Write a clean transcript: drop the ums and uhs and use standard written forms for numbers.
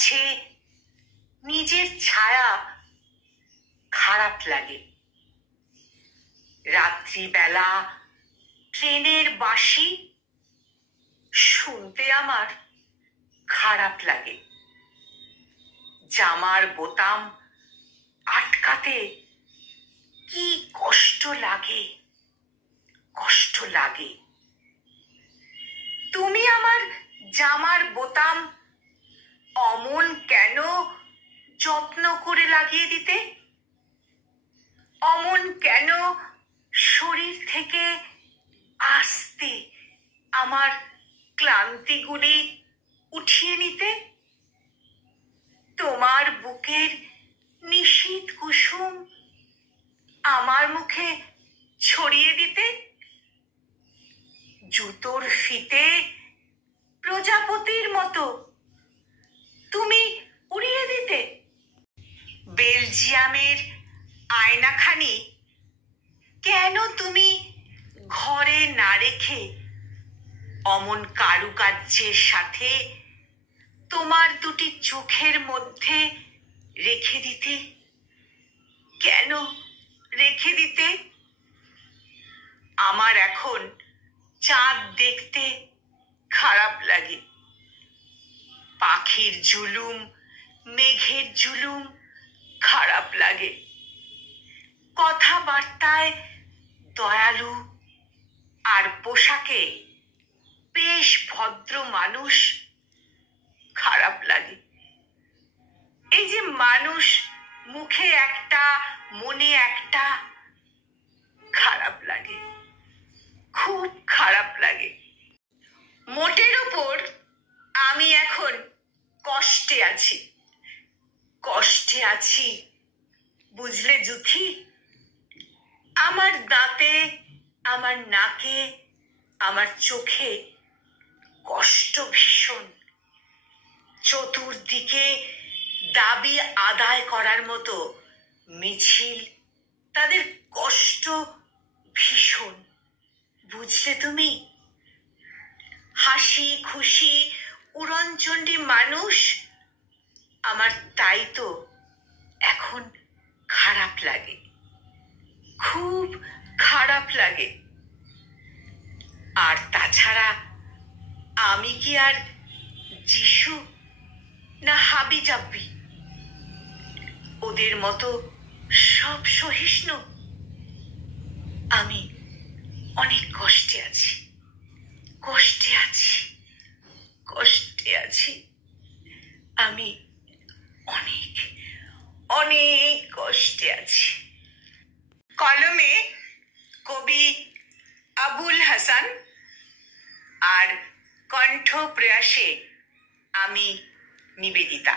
গাছে নিজের ছায়া খারাপ লাগে। রাত্রিবেলা ট্রেনের বাঁশি শুনতে আমার খারাপ লাগে। জামার বোতাম আটকাতে কি কষ্ট লাগে, কষ্ট লাগে। তুমি আমার জামার বোতাম অমন কেন যত্ন করে লাগিয়ে দিতে? অমন কেন শরীর থেকে আস্তে আমার ক্লান্তিগুলি উঠিয়ে নিতে? তোমার বুকের নিশীথ কুসুম আমার মুখে ছড়িয়ে দিতে? জুতোর ফিতে প্রজাপতির মতো তুমি উড়িয়ে দিতে? বেলজিয়ামের আয়নাখানি কেন তুমি ঘরে না রেখে অমন কারুকার্যের সাথে তোমার দুটি চোখের মধ্যে রেখে দিতে? কেন রেখে দিতে? আমার এখন চাঁদ দেখতে খারাপ লাগে। পাখির জুলুম, মেঘের জুলুম খারাপ লাগে। কথাবার্তায় দয়ালু আর পোশাকে বেশ ভদ্র মানুষ খারাপ লাগে। এই যে মানুষ মুখে একটা মনে একটা, খারাপ লাগে, খুব খারাপ লাগে। মোটের উপর আমি এখন কষ্টে আছি, কষ্টে আছি, বুঝলে জুথি? আমার দাঁতে, আমার নাকে, আমার চোখে কষ্ট ভীষণ। চতুর্দিকে দাবি আদায় করার মতো মিছিল, তাদের কষ্ট ভীষণ, বুঝলে তুমি? হাসি খুশি উড়নচণ্ডী মানুষ আমার তাই তো এখন খারাপ লাগে, খুব খারাপ লাগে। আর তাছাড়া আমি কি আর যিশু না হাবি জাব্বি? ওদের মতো সব সহিষ্ণু? আমি অনেক কষ্টে আছি, কষ্টে আছি, কষ্টে আছি। আমি অনেক অনেক কষ্টে আছি। কলমে কবি আবুল হাসান আর কণ্ঠ প্রয়াসে আমি নিবেদিতা।